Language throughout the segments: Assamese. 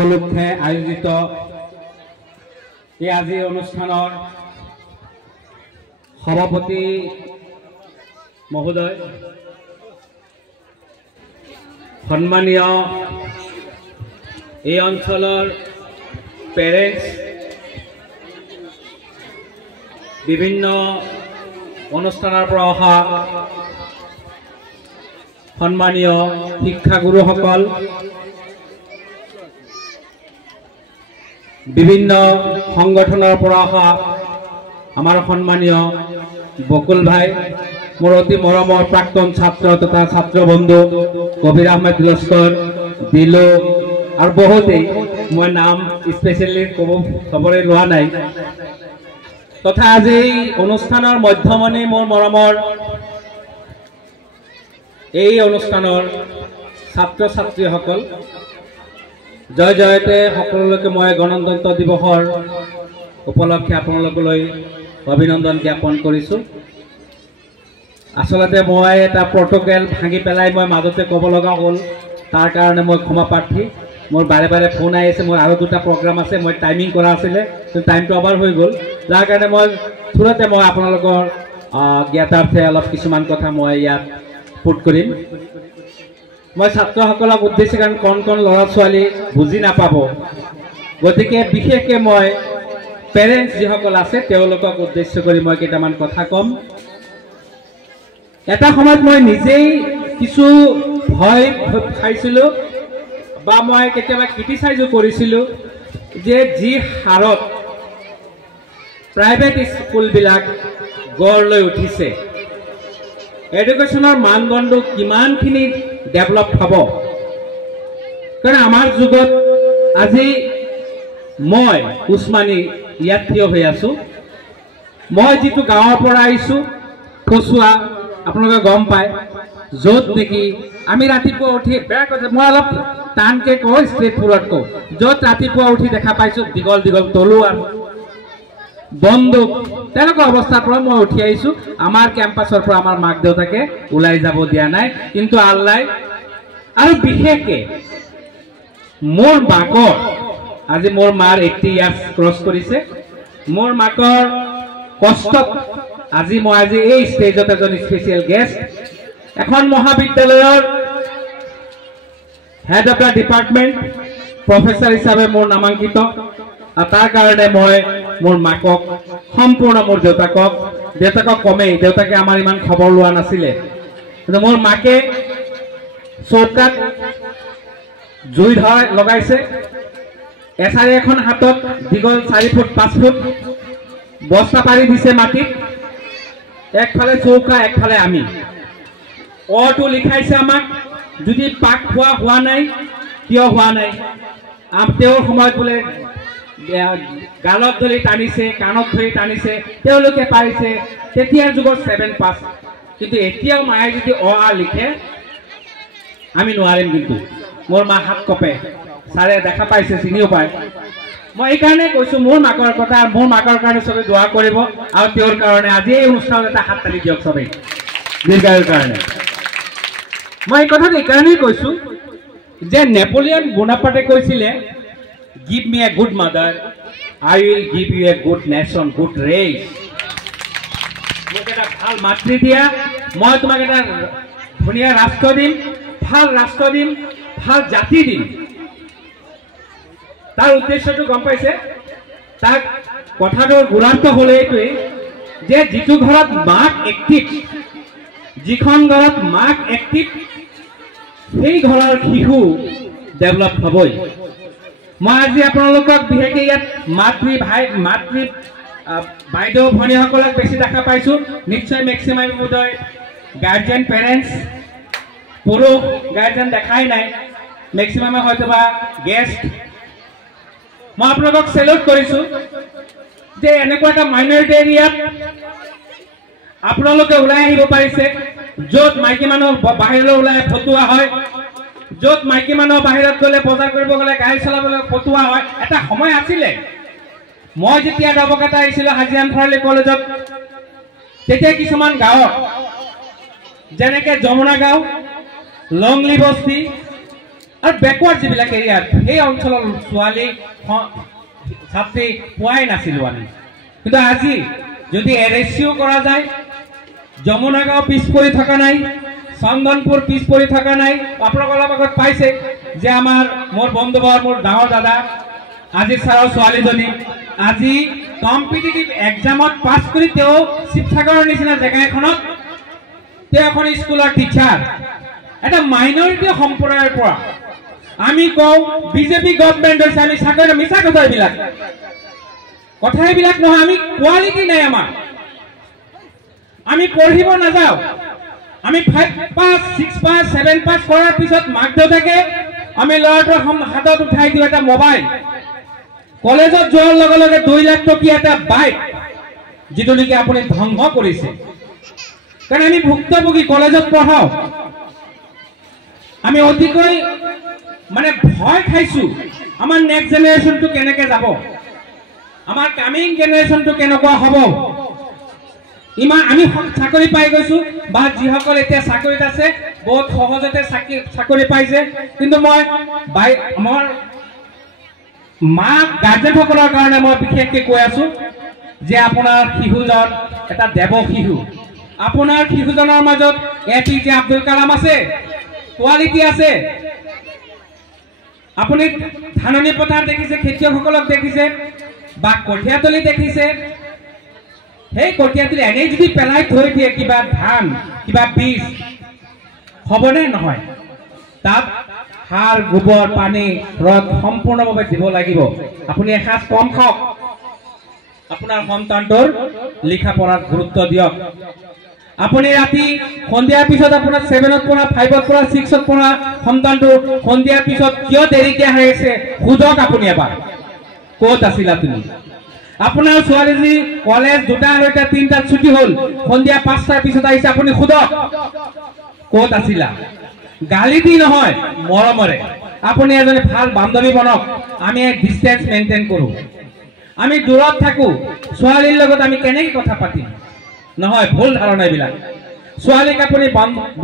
উপলক্ষে আয়োজিত এই আজিৰ অনুষ্ঠানৰ সভাপতি মহোদয়, সন্মানীয় এই অঞ্চলৰ পেৰেণ্টছ, বিভিন্ন অনুষ্ঠানৰ পৰা অহা সন্মানীয় শিক্ষাগুৰুসকল, বিভিন্ন সংগঠনৰ পৰা অহা আমাৰ সন্মানীয় বকুল ভাই, মোৰ অতি মৰমৰ প্ৰাক্তন ছাত্ৰ তথা ছাত্ৰ বন্ধু কবিৰ আহমেদ লস্কৰ, দিলু আৰু বহুতেই মই নাম স্পেচিয়েলি ক'বলৈ লোৱা নাই। তথা আজি অনুষ্ঠানৰ মধ্যমণি মোৰ মৰমৰ এই অনুষ্ঠানৰ ছাত্ৰ ছাত্ৰীসকল, জয় জয়তে সকলোকে মই গণতন্ত্ৰ দিৱসৰ উপলক্ষে আপোনালোকলৈ অভিনন্দন জ্ঞাপন কৰিছোঁ। আচলতে মই এটা প্ৰট'কল ভাঙি পেলাই মই মাজতে ক'ব লগা হ'ল, তাৰ কাৰণে মই ক্ষমা প্ৰাৰ্থী। মোৰ বাৰে বাৰে ফোন আহি আছে, মোৰ আৰু দুটা প্ৰগ্ৰাম আছে, মই টাইমিং কৰা আছিলে, টাইমটো অভাৰ হৈ গ'ল, যাৰ কাৰণে মই থোৰতে মই আপোনালোকৰ জ্ঞাতাৰ্থে অলপ কিছুমান কথা মই ইয়াত পুট কৰিম। মই ছাত্ৰসকলক উদ্দেশ্যে, কাৰণ কণ কণ ল'ৰা ছোৱালী বুজি নাপাব, গতিকে বিশেষকৈ মই পেৰেণ্টছ যিসকল আছে তেওঁলোকক উদ্দেশ্য কৰি মই কেইটামান কথা ক'ম। এটা সময়ত মই নিজেই কিছু ভয় খাইছিলোঁ বা মই কেতিয়াবা ক্ৰিটিচাইজো কৰিছিলোঁ যে যি হাৰত প্ৰাইভেট স্কুলবিলাক গঢ় লৈ উঠিছে, এডুকেশ্যনৰ মানদণ্ড কিমানখিনি ডেভেলপ হ'ব। কাৰণ আমাৰ যুগত আজি মই উছমানী ইয়াত থিয় হৈ আছোঁ, মই যিটো গাঁৱৰ পৰা আহিছোঁ, কচুৱা, আপোনালোকে গম পায়, য'ত নেকি আমি ৰাতিপুৱা উঠি, বেয়া কথা মই অলপ টানকৈ কওঁ, ষ্ট্ৰেট ফৰৱাৰ্ড কওঁ, য'ত ৰাতিপুৱা উঠি দেখা পাইছোঁ দীঘল দীঘল তলুৱাৰ, বন্দুক, তেনেকুৱা অৱস্থাৰ পৰা মই উঠি আহিছোঁ। আমাৰ কেম্পাছৰ পৰা আমাৰ মাক দেউতাকে ওলাই যাব দিয়া নাই, কিন্তু আল্লাই আৰু বিশেষকৈ মোৰ মাকৰ, আজি মোৰ মাৰ 80 ইয়াৰ্ছ ক্ৰছ কৰিছে, মোৰ মাকৰ কষ্টত আজি মই এই ষ্টেজত এজন স্পেচিয়েল গেষ্ট, এখন মহাবিদ্যালয়ৰ head of the department professor হিচাপে মোৰ নামাংকিত, আৰু তাৰ কাৰণে মই মোৰ মাকক সম্পূৰ্ণ, মোৰ দেউতাকক কমেই, দেউতাকে আমাৰ ইমান খবৰ লোৱা নাছিলে, কিন্তু মোৰ মাকে চৌকাত জুই ধৰাই লগাইছে, এছাৰি এখন হাতত দীঘল 4 ফুট 5 ফুট বস্তা পাৰি দিছে মাটিত, একফালে চৌকা একফালে আমি, অটো লিখাইছে আমাক, যদি পাক খোৱা হোৱা নাই, কিয় হোৱা নাই, তেওঁৰ সময়ত বোলে গালত ধৰি টানিছে, কাণত ধৰি টানিছে, তেওঁলোকে পাৰিছে, তেতিয়াৰ যুগত 7 পাছ, কিন্তু এতিয়াও মায়ে যদি অ আ লিখে আমি নোৱাৰিম, কিন্তু মোৰ মা হাত কপে, ছাৰে দেখা পাইছে, চিনিও পায়। মই এইকাৰণে কৈছোঁ মোৰ মাকৰ কথা, মোৰ মাকৰ কাৰণে চবেই দোৱা কৰিব, আৰু তেওঁৰ কাৰণে আজি এই অনুষ্ঠানত এটা হাত তালি দিয়ক চবেই, দীৰ্ঘায়ুৰ কাৰণে। মই এই কথাটো এইকাৰণেই কৈছোঁ যে নেপোলিয়ন বোনাপাৰ্টে কৈছিলে, give me a good mother, I will give you a good nation, good race. মোক এটা ভাল মাতৃ দিয়া, মই তোমাক এটা ধুনীয়া ৰাষ্ট্ৰ দিম, ভাল ৰাষ্ট্ৰ দিম, ভাল জাতি দিম। তাৰ উদ্দেশ্যটো গম পাইছে, তাক কথাটোৰ গুণাৰ্থ হ'লে এইটোৱেই যে যিটো ঘৰত মাক এক্টিভ, যিখন ঘৰত মাক এক্টিভ, সেই ঘৰৰ শিশু ডেভেলপ হ'বই। মই আজি আপোনালোকক বিশেষকৈ ইয়াত মাতৃ বাইদেউ ভনীসকলক বেছি দেখা পাইছোঁ, নিশ্চয় মেক্সিমাম বোধহয় গাৰ্জেন পেৰেণ্টছ, পুৰুষ গাৰ্জেন দেখাই নাই, মেক্সিমামে হয়তো বা গেষ্ট। মই আপোনালোকক চেলুট কৰিছোঁ যে এনেকুৱা এটা মাইনৰিটি এৰিয়াত আপোনালোকে ওলাই আহিব পাৰিছে, য'ত মাইকী মানুহ বাহিৰলৈ ওলাই ফটোৱা হয়, য'ত মাইকী মানুহ বাহিৰত গ'লে বজাৰ কৰিব গ'লে গাড়ী চলাবলৈ ফটোৱা হয়। এটা সময় আছিলে, মই যেতিয়া দবকাটা আহিছিলোঁ হাজিয়ান ফৰালি কলেজত, তেতিয়া কিছুমান গাঁৱত যেনেকৈ যমুনা গাঁও, লংলি বস্তি, আৰু বেকৱাৰ্ড যিবিলাক এৰিয়াত সেই অঞ্চলৰ ছোৱালী ছাত্ৰী পোৱাই নাছিলোঁ আমি। কিন্তু আজি যদি ৰেচিঅ' কৰা যায়, যমুনাগাঁও পিছ পৰি থকা নাই, চন্দনপুৰ পিছ পৰি থকা নাই। আপোনালোক অলপ আগত পাইছে যে আমাৰ মোৰ বন্ধুবৰ মোৰ ডাঙৰ দাদা আজিজ ছাৰৰ ছোৱালীজনী আজি কম্পিটিটিভ এক্সামত পাছ কৰি তেওঁ শিৱসাগৰৰ নিচিনা জেগা এখনত তেওঁ এখন স্কুলৰ টিচাৰ। এটা মাইনৰিটি সম্প্ৰদায়ৰ পৰা আমি কওঁ বিজেপি গভৰ্ণমেণ্ট হৈছে, আমি চাকৰি মিছা কথা এইবিলাক কথা এইবিলাক নহয়। আমি কোৱালিটি নাই আমাৰ, আমি পঢ়িব নাযাওঁ। আমি 5 পাছ 6 পাছ 7 পাছ কৰাৰ পিছত মাক দেউতাকে আমি ল'ৰাটোৰ হাতত উঠাই দিওঁ এটা মোবাইল। কলেজত যোৱাৰ লগে লগে 2 লাখ টকীয়া এটা বাইক, যিটো নেকি আপুনি ধ্বংস কৰিছে। কাৰণ আমি ভুক্তভোগী, কলেজত পঢ়াওঁ। আমি অতিকৈ মানে ভয় খাইছো আমাৰ নেক্সট জেনেৰেশ্যনটো কেনেকে যাব, আমাৰ কামিং জেনেৰেশ্যনটো কেনেকুৱা হ'ব। ইমান আমি চাকৰি পাই গৈছো, বা যিসকল এতিয়া চাকৰিত আছে বহুত সহজতে চাকৰি পাইছে। কিন্তু মই আমাৰ মা গাৰ্জেনসকলৰ কাৰণে মই বিশেষকৈ কৈ আছো যে আপোনাৰ শিশুজন এটা দেৱ শিশু। আপোনাৰ শিশুজনৰ মাজত APJ আব্দুল কালাম আছে, কোৱালিটি আছে। আপুনি ধাননি পথাৰ দেখিছে, খেতিয়কসকলক দেখিছে, বা কঠীয়াতলি দেখিছে। সেই কঠীয়াতলি এনেই যদি পেলাই থৈ দিয়ে কিবা ধান কিবা বীজ হ'বনে? নহয়। তাত সাৰ, গোবৰ, পানী, ৰদ সম্পূৰ্ণভাৱে দিব লাগিব। আপুনি এসাঁজ কম খাওক, আপোনাৰ সন্তানটোৰ লিখা পঢ়াত গুৰুত্ব দিয়ক। আপুনি ৰাতি সন্ধিয়াৰ পিছত আপোনাৰ 7ত পঢ়া 5ত পঢ়া 6ত পঢ়া সন্তানটো সন্ধিয়াৰ পিছত কিয় দেৰিকে আহিছে সোধক। আপুনি এবাৰ ক'ত আছিলা তুমি? আপোনাৰ ছোৱালীজনী কলেজ 2টা 2:30 3টাত ছুটি হ'ল, সন্ধিয়া 5টাৰ পিছত আহিছে, আপুনি সোধক ক'ত আছিলা। গালি দি নহয়, মৰমৰে। আপুনি এজনী ভাল বান্ধৱী বনক। আমি ডিষ্টেন্স মেইনটেইন কৰো, আমি দূৰত থাকো। ছোৱালীৰ লগত আমি কেনেকৈ কথা পাতিম? নহয়, ভুল ধাৰণা এইবিলাক। ছোৱালীক আপুনি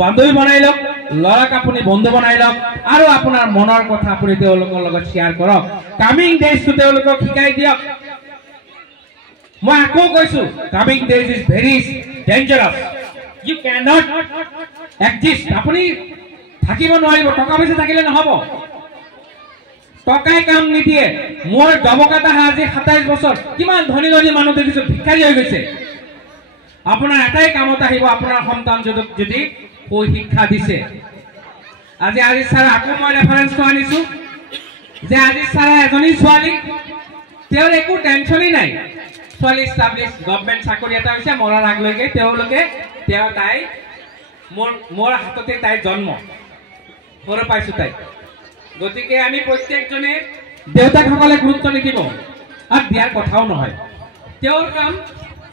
বান্ধৱী বনাই লওক, ল'ৰাক আপুনি বন্ধু বনাই লওক, আৰু আপোনাৰ মনৰ কথা আপুনি তেওঁলোকৰ লগত শ্বেয়াৰ কৰক। কামিং ডেজটো তেওঁলোকক শিকাই দিয়ক। মই আকৌ কৈছো, coming days is very dangerous. You can not exist. আপুনি থাকিব নোৱাৰিব, টকা পইচা থাকিলে নহ'ব। টকাই কাম নিদিয়ে। মোৰ দবকাটা আজি 27 বছৰ, কিমান ধনী ধনী মানুহ দেখিছো ভিক্ষাৰী হৈ গৈছে। আপোনাৰ এটাই কামত আহিব, আপোনাৰ সন্তান যদি শিক্ষা দিছে। আজি ছাৰ আকৌ মই ৰেফাৰেন্সটো আনিছো যে আজি ছাৰ এজনী ছোৱালী, তেওঁৰ একো টেনশ্যনেই নাই। ছোৱালী ষ্টাব্লিছ গভৰ্ণমেণ্ট চাকৰি এটা হৈছে, মৰাৰ আগলৈকে তাই মোৰ হাততে তাইৰ জন্ম, সৰু পাইছো তাই। গতিকে আমি প্ৰত্যেকজনে দেউতাকসকলে গুৰুত্ব নিদিব, আৰু দিয়াৰ কথাও নহয়। তেওঁৰ কাম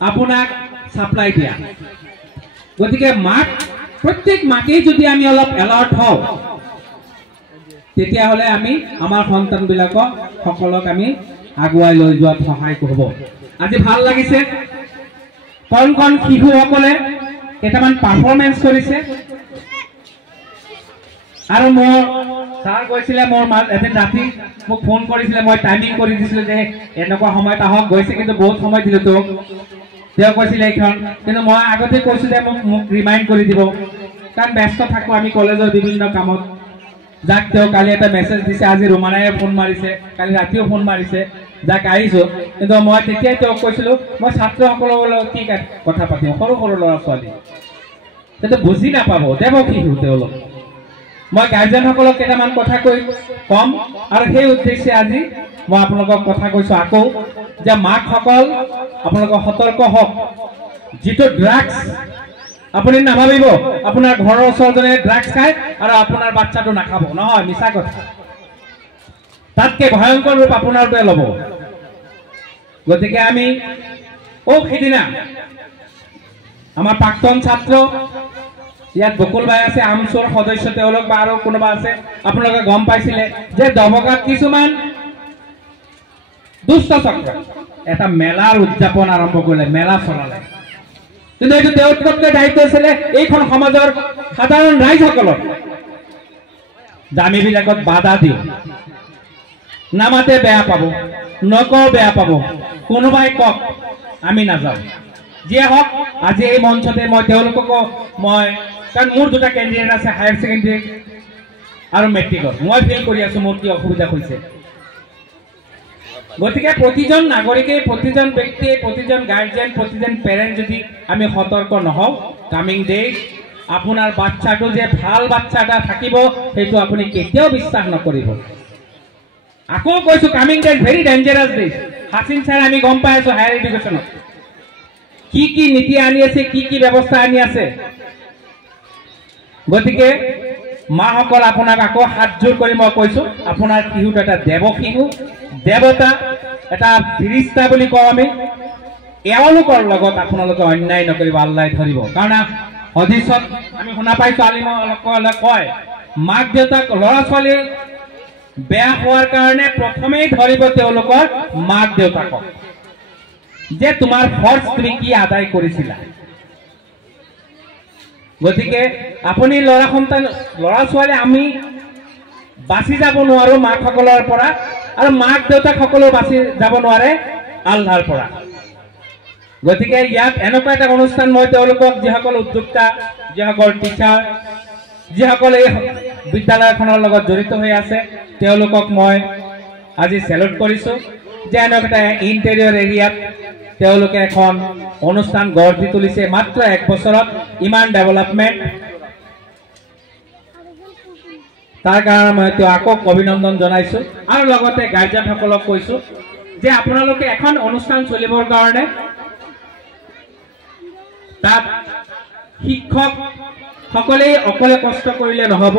আপোনাক সাপ্লাই দিয়া। গতিকে প্ৰত্যেক মাকেই যদি আমি অলপ এলাৰ্ট হওঁ, তেতিয়াহ'লে আমি আমাৰ সন্তানবিলাকক সকলক আমি আগুৱাই লৈ যোৱাত সহায় হ'ব। আজি ভাল লাগিছে, কণ কণ শিশুসকলে কেইটামান পাৰফৰ্মেঞ্চ কৰিছে। আৰু মোৰ ছাৰ কৈছিলে, মোৰ এদিন ৰাতি মোক ফোন কৰিছিলে, মই টাইমিং কৰি দিছিলোঁ যে এনেকুৱা সময়ত আহক। গৈছে, কিন্তু বহুত সময় দিলোঁ তোক। তেওঁ কৈছিলে এইখন, কিন্তু মই আগতে কৈছোঁ যে মোক ৰিমাইণ্ড কৰি দিব, কাৰণ ব্যস্ত থাকোঁ আমি কলেজৰ বিভিন্ন কামত। যাক তেওঁ কালি এটা মেছেজ দিছে, আজি ৰোমানায়ে ফোন মাৰিছে, কালি ৰাতিও ফোন মাৰিছে, যাক আহিছোঁ। কিন্তু মই তেতিয়াই তেওঁক কৈছিলোঁ, মই ছাত্ৰসকলৰ লগত কি কথা পাতিম, সৰু সৰু ল'ৰা ছোৱালী কিন্তু বুজি নাপাব, দেৱ শিশু তেওঁলোক। মই গাৰ্জেনসকলক কেইটামান কথা কম, আৰু সেই উদ্দেশ্যে আজি মই আপোনালোকক কথা কৈছোঁ আকৌ, যে মাকসকল আপোনালোকক সতৰ্ক হওক। যিটো ড্ৰাগছ আপুনি নাভাবিব আপোনাৰ ঘৰৰ ওচৰজনে ড্ৰাগছ খায় আৰু আপোনাৰ বাচ্চাটো নাখাব, নহয়, মিছা কথা। তাতকে ভয়ংকৰ ৰূপ আপোনাৰটোৱে ল'ব। গতিকে আমি সিদিনা আমাৰ প্ৰাক্তন ছাত্ৰ ইয়াত বকুল ভাই আছে, আমচুৰ সদস্য তেওঁলোক বা আৰু কোনোবা আছে, আপোনালোকে গম পাইছিলে যে দবকাত কিছুমান দুষ্ট চক্ৰ এটা মেলাৰ উদযাপন আৰম্ভ কৰিলে, মেলা চলালে। কিন্তু এইটো তেওঁলোকতকৈ দায়িত্ব আছিলে এইখন সমাজৰ সাধাৰণ ৰাইজসকলৰ। দামীবিলাকত বাধা দিওঁ, নামাতে বেয়া পাব, নকওঁ বেয়া পাব, কোনোবাই কওক আমি নাযাওঁ। যিয়ে হওক আজি এই মঞ্চতে মই তেওঁলোককো মই, কাৰণ মোৰ দুটা কেণ্ডিডেট আছে হায়াৰ ছেকেণ্ডেৰী আৰু মেট্ৰিকত, মই ফিল কৰি আছোঁ মোৰ কি অসুবিধা হৈছে। গতিকে প্ৰতিজন নাগৰিকে, প্ৰতিজন ব্যক্তিয়ে, প্ৰতিজন গাৰ্জেন, প্ৰতিজন পেৰেণ্ট যদি আমি সতৰ্ক নহওঁ, কামিং ডেজ আপোনাৰ বাচ্চাটো যে ভাল বাচ্চা এটা থাকিব সেইটো আপুনি কেতিয়াও বিশ্বাস নকৰিব। আকৌ কৈছোঁ coming days very dangerous days. Hasin sir আমি গম পাই আছোঁ হায়াৰ এডুকেশ্যনত কি কি নীতি আনি আছে, কি কি ব্যৱস্থা আনি আছে। গতিকে মাসকল আপোনাক আকৌ হাতযোৰ কৰি মই কৈছোঁ, আপোনাৰ শিশুটো এটা দেৱ শিশু, দেৱতা, এটা ফিৰিষ্টা বুলি কওঁ আমি। এওঁলোকৰ লগত আপোনালোকে অন্যায় নকৰিব, আল্লাই ধৰিব। কাৰণ হদিছত আমি শুনা পাইছোঁ আলিমসকলে কয় মাক দেউতাক ল'ৰা ছোৱালী বেয়া হোৱাৰ কাৰণে প্ৰথমেই ধৰিব তেওঁলোকৰ মাক দেউতাকক, যে তোমাৰ ফৰ্জ তুমি কি আদায় কৰিছিলা। গতিকে আপুনি ল'ৰা ছোৱালী আমি বাচি যাব নোৱাৰো মাকসকলৰ পৰা, আৰু মাক দেউতাকসকলেও বাচি যাব নোৱাৰে আল্লাহৰ পৰা। গতিকে ইয়াত এনেকুৱা এটা অনুষ্ঠান মই তেওঁলোকক, যিসকল উদ্যোক্তা, যিসকল টিচাৰ, যিসকল এই বিদ্যালয়খনৰ লগত জড়িত হৈ আছে, তেওঁলোকক মই আজি চেলুট কৰিছোঁ যে এনেকুৱা এটা ইণ্টেৰিয়ৰ এৰিয়াত তেওঁলোকে এখন অনুষ্ঠান গঢ় দি তুলিছে। মাত্ৰ 1 বছৰত ইমান ডেভেলপমেণ্ট, তাৰ কাৰণে মই আকৌ অভিনন্দন জনাইছোঁ। আৰু লগতে গাৰ্জেনসকলক কৈছোঁ যে আপোনালোকে এখন অনুষ্ঠান চলিবৰ কাৰণে তাত শিক্ষক সকলেই অকলে কষ্ট কৰিলে নহ'ব।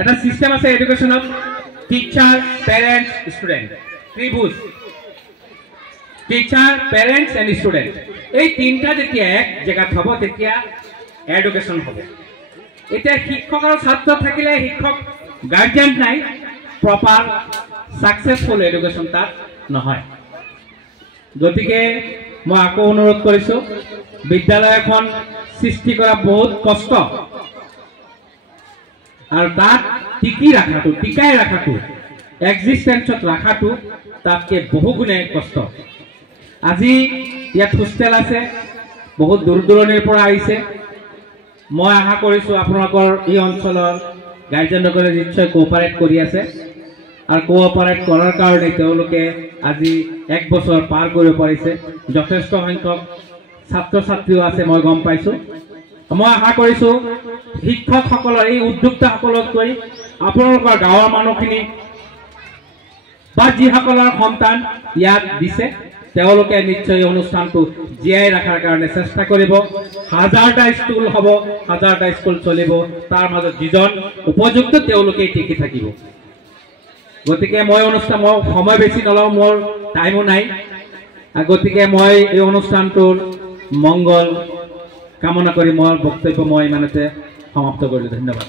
এটা চিষ্টেম আছে এডুকেশ্যনত, টিচাৰ, পেৰেণ্টছ, ষ্টুডেণ্ট, ত্ৰিভুজ, টিচাৰ, পেৰেণ্টছ এণ্ড ষ্টুডেণ্ট। এই তিনিটা যেতিয়া এক জেগাত হ'ব তেতিয়া এডুকেশ্যন হ'ব। এতিয়া শিক্ষক আৰু ছাত্ৰ থাকিলে শিক্ষক গাৰ্জেন নাই, প্ৰপাৰ ছাকচেছফুল এডুকেশ্যন তাত নহয়। গতিকে মই আকৌ অনুৰোধ কৰিছোঁ, বিদ্যালয়খন সৃষ্টি কৰা বহুত কষ্ট, আৰু তাত টিকাই ৰাখাটো, এক্সিষ্টেঞ্চত ৰাখাটো তাতকৈ বহুগুণে কষ্ট। আজি ইয়াত হোষ্টেল আছে, বহুত দূৰ দূৰণিৰ পৰা আহিছে। মই আশা কৰিছোঁ আপোনালোকৰ এই অঞ্চলৰ গাৰ্জেনসকলে নিশ্চয় কোঅপাৰেট কৰি আছে, আৰু কোঅপাৰেট কৰাৰ কাৰণে তেওঁলোকে আজি 1 বছৰ পাৰ কৰিব পাৰিছে। যথেষ্ট সংখ্যক ছাত্ৰ ছাত্ৰীও আছে, মই গম পাইছোঁ। মই আশা কৰিছোঁ শিক্ষকসকলৰ, এই উদ্যোক্তাসকলতকৈ আপোনালোকৰ গাঁৱৰ মানুহখিনি বা যিসকলৰ সন্তান ইয়াত দিছে তেওঁলোকে নিশ্চয় এই অনুষ্ঠানটো জীয়াই ৰখাৰ কাৰণে চেষ্টা কৰিব। 1000টা স্কুল হ'ব, 1000টা স্কুল চলিব, তাৰ মাজত যিজন উপযুক্ত তেওঁলোকেই টিকি থাকিব। গতিকে মই সময় বেছি নলওঁ, মোৰ টাইমো নাই। গতিকে মই এই অনুষ্ঠানটোৰ মংগল কামনা কৰি মোৰ বক্তব্য মই ইমানতে সমাপ্ত কৰিলোঁ। ধন্যবাদ।